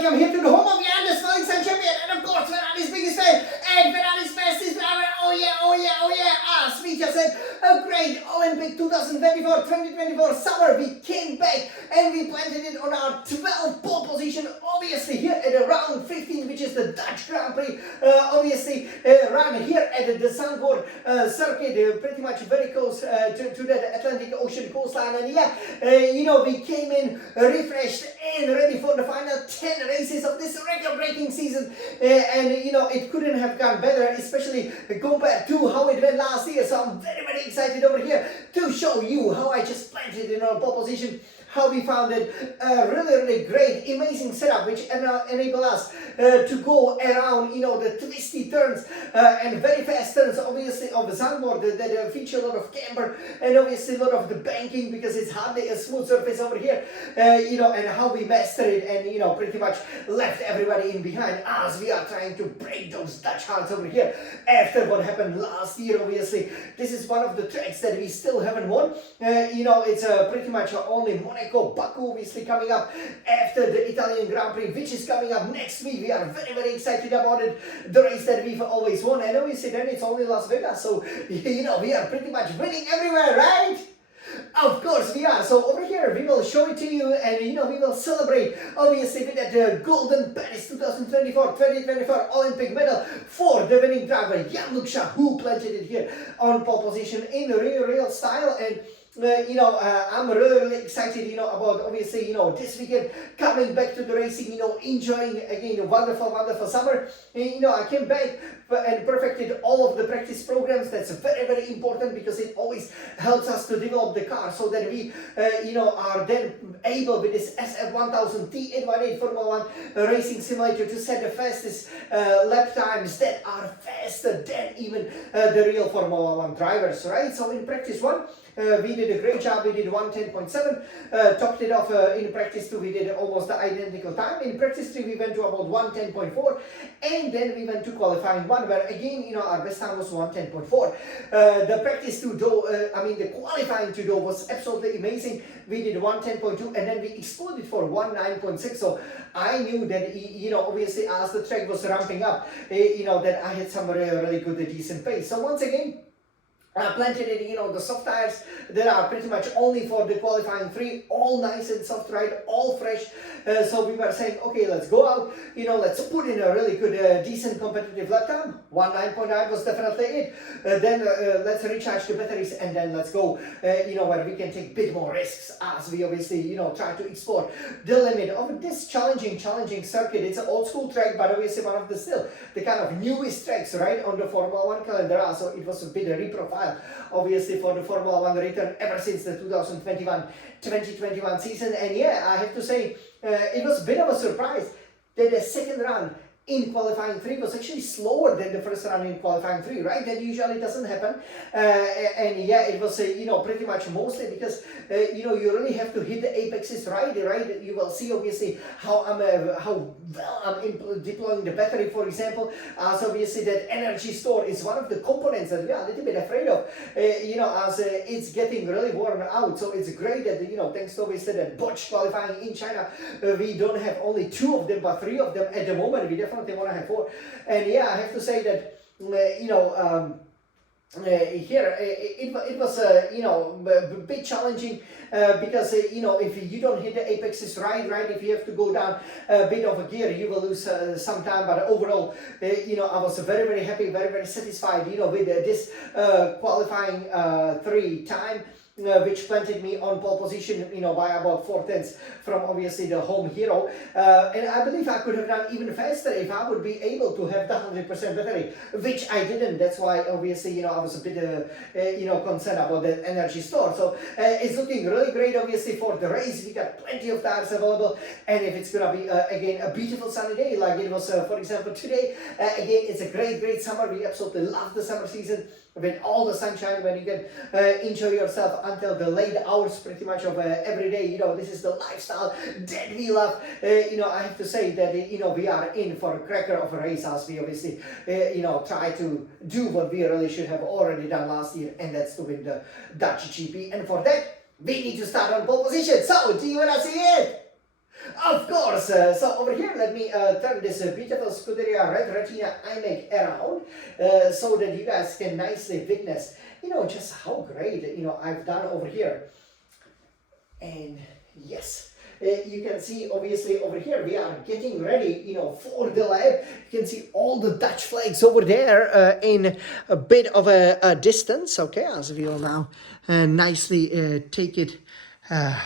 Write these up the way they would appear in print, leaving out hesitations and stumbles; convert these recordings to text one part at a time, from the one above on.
welcome here to the home of the Andersfelling champion, and of course Ferrari's biggest fan, and Ferrari's fastest driver. Oh yeah, oh yeah, oh yeah. As we just said, a great Olympic 2024 summer. We came back and we planted it on our 12th pole position, obviously here at round 15, which is the Dutch Grand Prix, obviously run here at the Zandvoort circuit, pretty much very close to the Atlantic Ocean coastline. And yeah, we came in refreshed and ready for the final 10 races of this record-breaking season, and it couldn't have gone better, especially compared to how it went last year. So I'm very, very excited over here to show you how I just planted in our pole position, how we found it a really great, amazing setup, which enable us to go around, the twisty turns and very fast turns, obviously, of Zandvoort that feature a lot of camber and obviously a lot of the banking, because it's hardly a smooth surface over here, and how we mastered it and, pretty much left everybody in behind as we are trying to break those Dutch hearts over here after what happened last year. Obviously, this is one of the tracks that we still haven't won. It's pretty much only Monaco, Baku obviously coming up after the Italian Grand Prix, which is coming up next week. We are very, very excited about it, the race that we've always won, and obviously then it's only Las Vegas, so we are pretty much winning everywhere, right? Of course we are. So over here we will show it to you, and we will celebrate obviously with that golden Paris 2024 Olympic medal for the winning driver Jan Luksha, who planted it here on pole position in real style. And I'm really excited, about obviously, this weekend coming back to the racing, enjoying again a wonderful summer. And, I came back and perfected all of the practice programs. That's very, very important, because it always helps us to develop the car so that we, are then able with this SF1000 T818 Formula 1 racing simulator to set the fastest lap times that are faster than even the real Formula 1 drivers, right? So in practice 1, we did a great job. We did 1:10.7, topped it off in practice 2. We did almost the identical time. In practice 3, we went to about 1:10.4, and then we went to qualifying 1, where again, our best time was 1:10.4. The practice 2, though, the qualifying 2, though, was absolutely amazing. We did 1:10.2, and then we exploded for 1:09.6. So I knew that, obviously, as the track was ramping up, that I had some really good, decent pace. So once again, I planted it, the soft tires that are pretty much only for the qualifying 3, all nice and soft, right, all fresh. So we were saying, okay, let's go out, let's put in a really good, decent competitive lap time. 1:09.9 was definitely it. Then let's recharge the batteries, and then let's go, where we can take a bit more risks as we obviously, try to explore the limit of this challenging circuit. It's an old school track, but obviously one of the still the kind of newest tracks, right, on the Formula 1 calendar. So it was a bit of a reprofile, obviously, for the Formula 1 return ever since the 2021 season. And yeah, I have to say, it was a bit of a surprise that the second run in qualifying 3 was actually slower than the first run in qualifying 3, right? That usually doesn't happen. And yeah, it was, pretty much mostly because, you really have to hit the apexes right? You will see obviously how well I'm deploying the battery, for example, as obviously that energy store is one of the components that we are a little bit afraid of, as it's getting really worn out. So it's great that, thanks to obviously that botched qualifying in China, we don't have only 2 of them, but 3 of them at the moment. We definitely want to have 4. And yeah, I have to say that, here it was a bit challenging, because if you don't hit the apexes right, if you have to go down a bit of a gear, you will lose some time. But overall, I was very, very happy, very, very satisfied, with this qualifying 3 time, which planted me on pole position, by about 4/10 from obviously the home hero. And I believe I could have done even faster if I would be able to have the 100% battery, which I didn't. That's why obviously, I was a bit, concerned about that energy store. So it's looking really great, obviously, for the race. We got plenty of tires available, and if it's gonna be again a beautiful sunny day like it was, for example, today, again, it's a great summer. We absolutely love the summer season, with all the sunshine, when you can enjoy yourself until the late hours pretty much of every day. This is the lifestyle that we love. I have to say that we are in for a cracker of a race, as we obviously try to do what we really should have already done last year, and that's to win the Dutch GP. And for that, we need to start on pole position. So do you want to see it? Of course. So over here, let me turn this beautiful Scuderia Red Retina iMac around so that you guys can nicely witness, just how great, I've done over here. And yes, you can see obviously over here we are getting ready, for the lab. You can see all the Dutch flags over there in a bit of a distance. Okay, as we will now nicely take it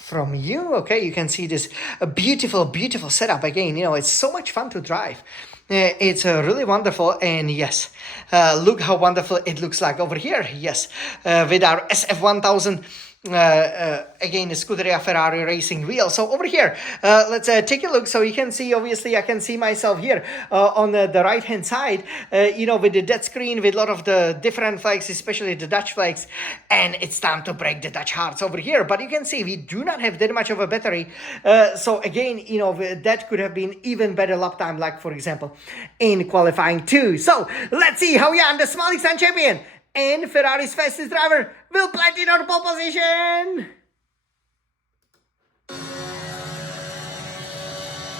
from you. Okay, you can see this beautiful setup again. It's so much fun to drive. It's really wonderful, and yes, look how wonderful it looks like over here. Yes, with our SF1000. Again, the Scuderia Ferrari racing wheel. So over here, let's take a look. So you can see, obviously, I can see myself here on the right hand side, with the dead screen, with a lot of the different flags, especially the Dutch flags. And it's time to break the Dutch hearts over here. But you can see we do not have that much of a battery. So again, that could have been even better lap time, like for example, in qualifying 2. So let's see how Jan, the Small Sun champion, and Ferrari's fastest driver will plant in our pole position.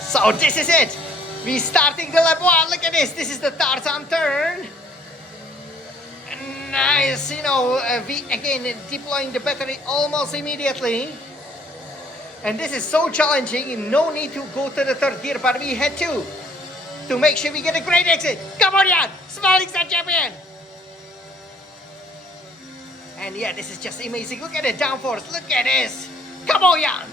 So this is it. We're starting the lap 1. Look at this. This is the Tarzan turn. Nice. We again deploying the battery almost immediately. And this is so challenging. No need to go to the third gear, but we had to make sure we get a great exit. Come on, Jan. Small Sun champion. And yeah, this is just amazing. Look at the downforce. Look at this. Come on, Jan.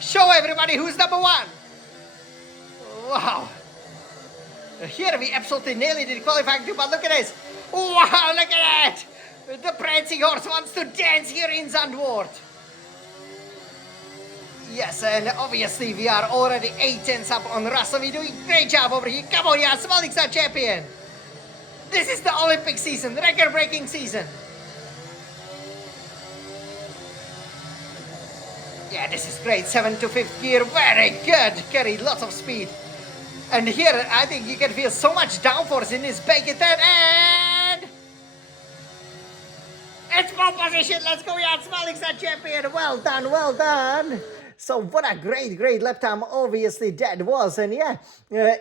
Show everybody who's number 1. Wow. Here we absolutely nailed it in qualifying 2, but look at this. Wow, look at that. The prancing horse wants to dance here in Zandvoort. Yes, and obviously we are already 8 tenths up on Russell. We're doing a great job over here. Come on, Jan. Small Sun champion. This is the Olympic season, record-breaking season. Yeah, this is great. 7th to 5th gear, very good. Carry lots of speed. And here, I think you can feel so much downforce in this back turn. And it's pole position. Let's go, Jan. Small Sun champion. Well done, well done. So what a great lap time obviously that was. And yeah,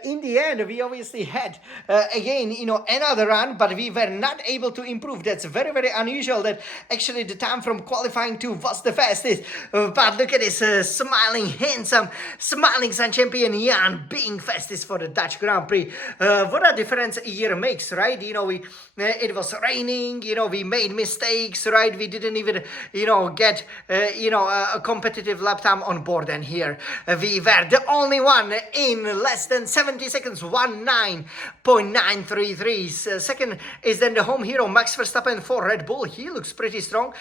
in the end we obviously had again another run, but we were not able to improve. That's very unusual that actually the time from qualifying 2 was the fastest. But look at this smiling, handsome, Smiling Sun champion Jan being fastest for the Dutch Grand Prix. What a difference a year makes, right? It was raining, we made mistakes, right? We didn't even get a competitive lap time on board, and here we were the only one in less than 70 seconds, 19.933. Second is then the home hero Max Verstappen for Red Bull. He looks pretty strong,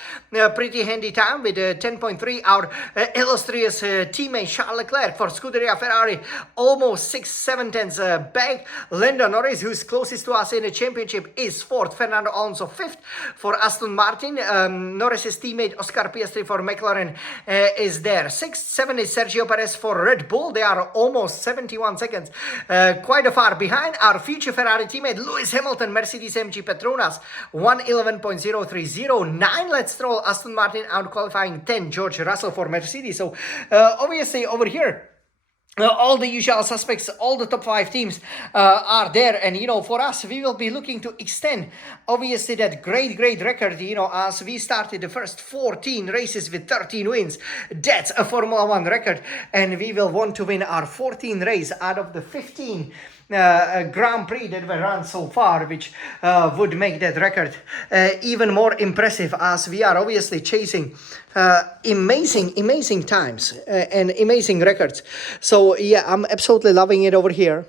pretty handy time with 10.3. Our illustrious teammate Charles Leclerc for Scuderia Ferrari, almost 6-7 tenths back. Lando Norris, who's closest to us in the championship, is 4th. Fernando Alonso 5th for Aston Martin. Norris's teammate Oscar Piastri for McLaren is there. 6th, 7th is Sergio Perez for Red Bull. They are almost 71 seconds, quite far behind. Our future Ferrari teammate Lewis Hamilton, Mercedes-AMG Petronas, 1:11.030. 9, Let's Stroll, Aston Martin out qualifying. 10, George Russell for Mercedes. So obviously over here, all the usual suspects, all the top 5 teams are there, and for us we will be looking to extend obviously that great record, as we started the first 14 races with 13 wins. That's a Formula 1 record, and we will want to win our 14th race out of the 15 Grand Prix that were run so far, which would make that record even more impressive, as we are obviously chasing amazing times and amazing records. So yeah, I'm absolutely loving it over here.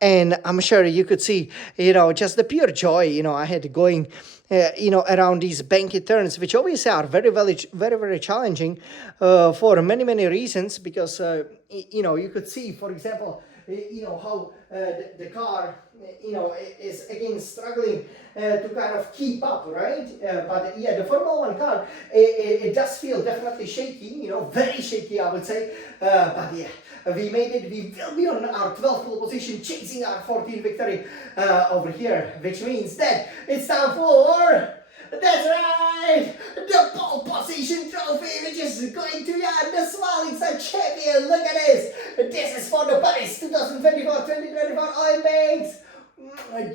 And I'm sure you could see, just the pure joy, I had going, around these banky turns, which obviously are very challenging for many reasons, because, you could see, for example, how the car, is again struggling to kind of keep up, right? But yeah, the Formula 1 car, it does feel definitely shaky, very shaky, I would say. But yeah, we made it. We will be on our 12th pole position, chasing our 14th victory over here, which means that it's time for That's right! The pole position trophy, which is going to the Smiling Side champion. Look at this! This is for the Paris 2024 Olympics.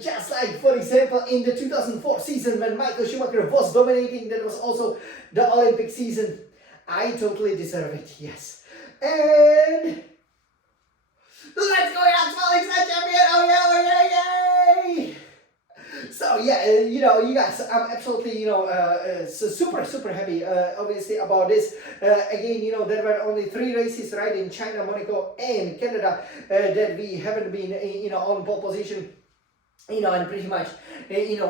Just like, for example, in the 2004 season when Michael Schumacher was dominating, that was also the Olympic season. I totally deserve it, yes. And let's go, Smiling Side champion! Oh yeah, oh yeah, yay! So yeah, you guys, I'm absolutely, so super happy, obviously, about this. Again, there were only 3 races, right, in China, Monaco, and Canada, that we haven't been, on pole position, and pretty much,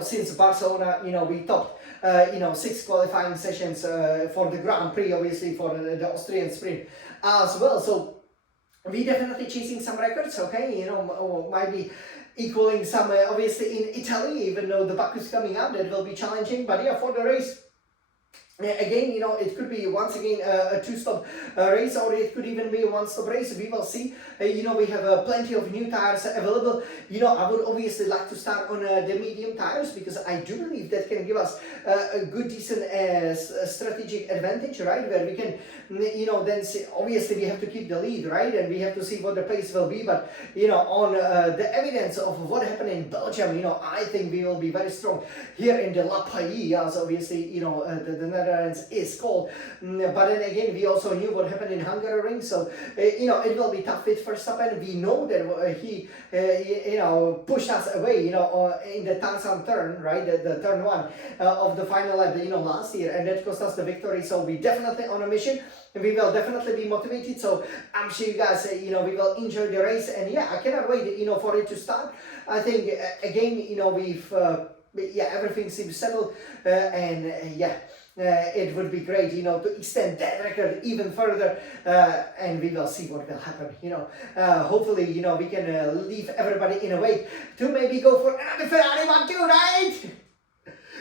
since Barcelona, we topped, 6 qualifying sessions for the Grand Prix, obviously, for the Austrian sprint as well. So we definitely chasing some records, okay, might be equaling some, obviously, in Italy, even though the Baku is coming up, that will be challenging. But yeah, for the race, again, it could be once again a 2-stop race, or it could even be a 1-stop race. We will see. We have plenty of new tires available. I would obviously like to start on the medium tires, because I do believe that can give us a good, decent strategic advantage, right? Where we can, then see, obviously we have to keep the lead, right? And we have to see what the pace will be. But, on the evidence of what happened in Belgium, I think we will be very strong here in the La Paille, as obviously, the Netherlands is called. But then again, we also knew what happened in Hungary, so it will be tough fit for Verstappen. We know that he pushed us away, in the Tarzan turn, right, the turn 1 of the final lap, last year, and that cost us the victory. So we definitely on a mission, and we will definitely be motivated. So I'm sure you guys, we will enjoy the race, and yeah, I cannot wait, for it to start. I think again, we've everything seems settled, and it would be great, to extend that record even further, and we will see what will happen. Hopefully, we can leave everybody in a wake to maybe go for another Ferrari 1-2, right?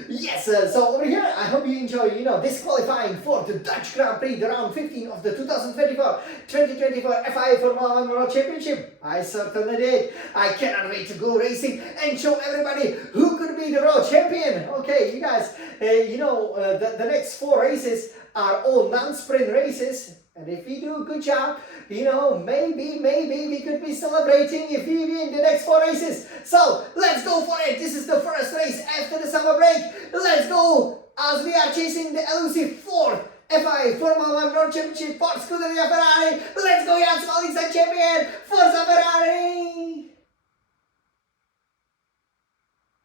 Yes, so over here, I hope you enjoy, this qualifying for the Dutch Grand Prix, the round 15 of the 2024 FIA Formula 1 World Championship. I certainly did. I cannot wait to go racing and show everybody who could be the world champion. Okay, you guys, the next 4 races are all non-sprint races. And if we do a good job, maybe we could be celebrating if we win the next 4 races. So let's go for it. This is the first race after the summer break. Let's go as we are chasing the elusive 4th FIA Formula 1 World Championship for Scuderia Ferrari. Let's go, Smiling Side champion, Forza Ferrari!